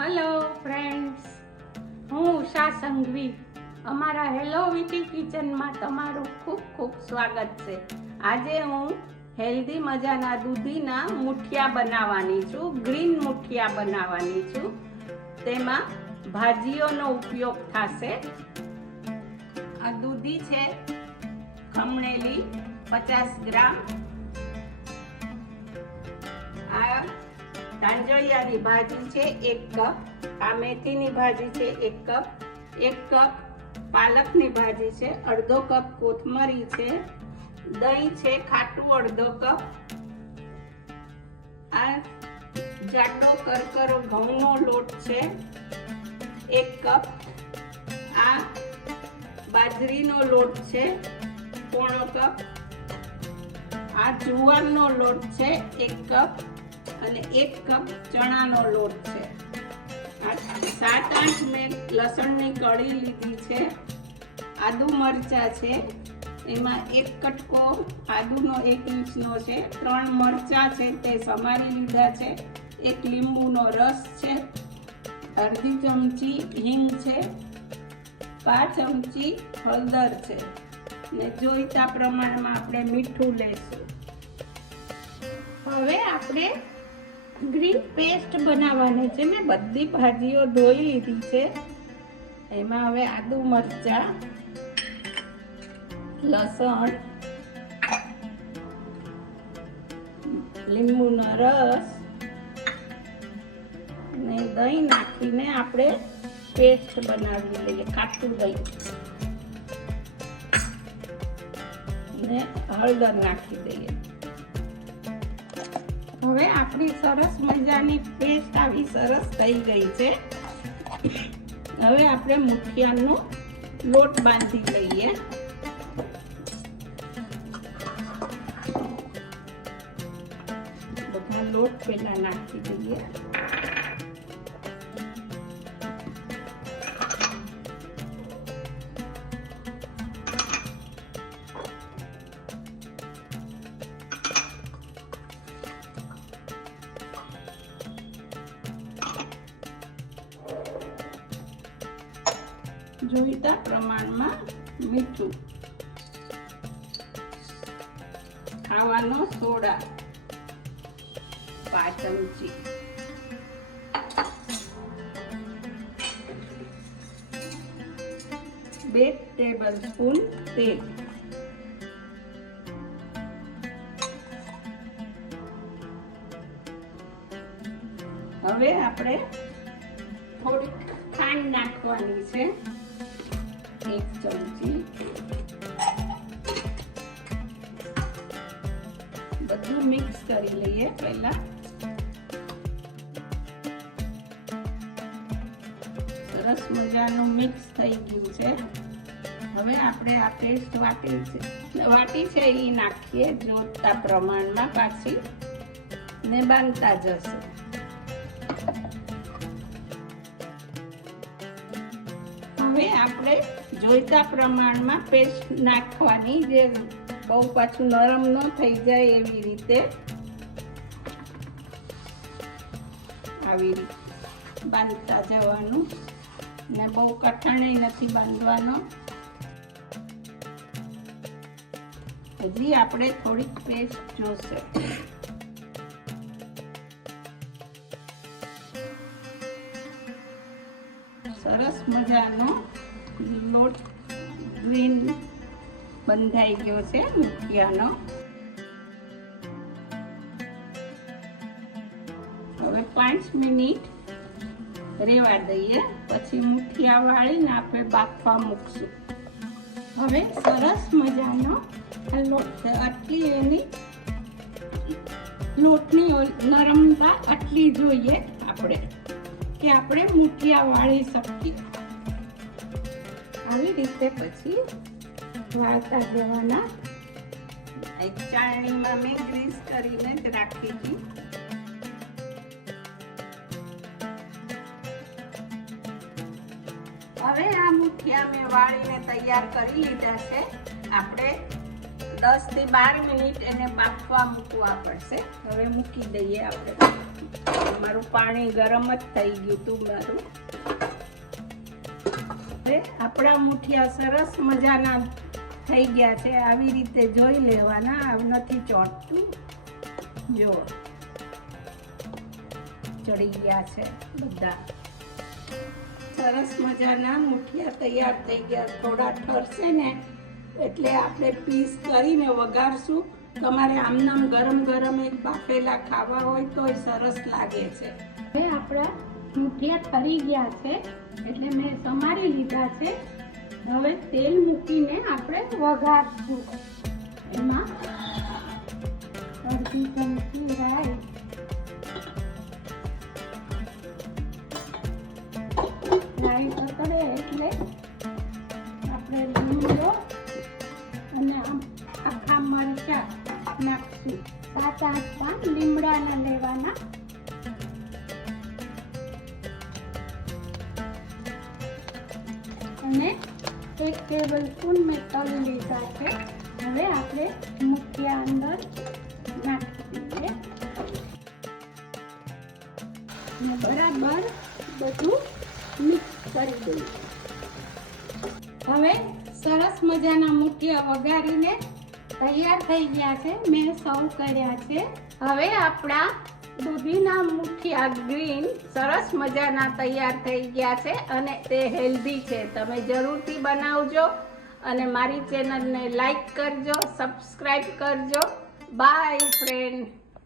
Hello friends, હું ઉષા સંઘવી. અમારા hello વીટી કિચનમાં તમારું ખૂબ ખૂબ સ્વાગત છે. આજે હું હેલ્ધી મજાના દૂધીના મુઠિયા બનાવવાની છું. ગ્રીન મુઠિયા બનાવવાની છું. તેમાં ભાજીઓનો ઉપયોગ થશે. આ દૂધી છે ખમણેલી 50 ગ્રામ. આ તાંજળિયાની ભાજી છે 1 કપ. આ મેથીની ભાજી છે 1 કપ. 1 કપ પાલકની ભાજી છે. અડધો કપ કોથમરી છે. દહીં છે ખાટું અડધો કપ. આ જાડો કરકરો ઘઉંનો લોટ છે 1 કપ. આ બાજરીનો લોટ છે 1/4 કપ. આ જુવારનો લોટ છે 1 કપ અને 1 કપ ચણાનો લોટ છે. આ 7-8 મેં લસણની કળી લીધી છે. આદુ મરચા છે, એમાં 1 કટકો આદુનો 1 ઇંચનો છે. 3 મરચા છે તે સમારી લીધા છે. 1 લીંબુનો રસ છે. અડધી ચમચી હિંગ છે. 5 ચમચી હળદર છે ને જોઈતા પ્રમાણમાં આપણે મીઠું લેશું. હવે આપણે ગ્રીન પેસ્ટ બનાવવાની છે. મેં બધી ભાજીઓ ધોઈ લીધી છે. એમાં હવે આદુ મરચા, લસણ, લીંબુનો રસ અને દહીં નાખીને આપણે પેસ્ટ બનાવી લઈએ. ખાટું દહીં ને હળદર નાખી દઈએ. હવે આપણી સરસ મજાની પેસ્ટ આવી સરસ થઈ ગઈ છે. હવે આપણે મુઠિયાનો લોટ બાંધી લઈએ. બધા લોટ પહેલા નાખી દઈએ. જોઈતા પ્રમાણમાં મીઠું, ખાવાનો સોડા 5 ચમચી, બે ટેબલસ્પૂન તેલ, હવે આપણે થોડીક ખાંડ નાખવાની છે 1 ચમચી. બધું મિક્સ કરી લઈએ પહેલા. સરસ મજાનું મિક્સ થઈ ગયું છે. હવે આપણે આ પેસ્ટ વાટી છે એ નાખીએ જોતા પ્રમાણમાં પાછી ને બાંધતા જશે. હવે આપણે જોઈતા પ્રમાણમાં પેસ્ટ નાખવાની, જે બહુ પાછું નરમ ન થઈ જાય એવી રીતે આવી રીતે બાંધતા જવાનું ને બહુ કઠણ નથી બાંધવાનો. હજી આપણે થોડીક પેસ્ટ જોશે. સરસ મજાનો લોટ ગ્રીન બંધાઈ ગયો છે મુઠિયાનો. હવે 5 મિનિટ રેવા દઈએ, પછી મુઠિયા વાળીને આપણે બાફવા મૂકશું. હવે સરસ મજાનો લોટ છે. આટલી એની લોટની નરમતા આટલી જોઈએ આપણે કે આપણે મુઠિયા વાળી શકીએ. આવી રીતે પછી વાળતા જવાના. એક ચાળણીમાં મેં ગ્રીસ કરીને જ રાખી હતી. હવે આ મુઠિયા મેં વાળીને તૈયાર કરી લીધા છે. આપણે 10 થી 12 મિનિટ એને બાફવા મૂકવા પડશે. હવે મૂકી દઈએ આપણે. મારું પાણી ગરમ જ થઈ ગયું હતું મારું. હવે આપણા મુઠિયા સરસ મજાના થઈ ગયા છે. આવી રીતે જોઈ લેવાના, આવ નથી ચોંટતું. જો ચડી ગયા છે બધા. સરસ મજાના મુઠિયા તૈયાર થઈ ગયા. થોડા ઠરશે ને એટલે આપણે પીસ કરીને વઘારશું. તમારે આમનામ ગરમ ગરમ એક બાફેલા ખાવા હોય તો સરસ લાગે છે. હવે આપણા મુઠિયા ઠરી ગયા છે એટલે મેં સમારી લીધા છે. હવે તેલ મૂકીને આપણે વઘારશું. એમાં અડધી ચમચી રાઈ, રાઈ તતડે એટલે આપણે લીમડો અને આખા મરચાં નાખશું. 7-8 પાન લીમડાના લેવાના. અને 1 ટેબલ સ્પૂન મેં તલ લીધા છે. હવે આપણે મુઠિયા અંદર નાખી દઈએ અને બરાબર બધું મિક્સ કરી દઈએ. હવે સરસ મજાના મુઠિયા વઘારીને તૈયાર થઈ ગયા છે. મેં સર્વ કર્યા છે. હવે આપણા દૂધીના મુઠિયા ગ્રીન સરસ મજાના તૈયાર થઈ ગયા છે અને તે હેલ્ધી છે. તમે જરૂરથી બનાવજો અને મારી ચેનલને લાઈક કરજો, સબસ્ક્રાઈબ કરજો. By friend.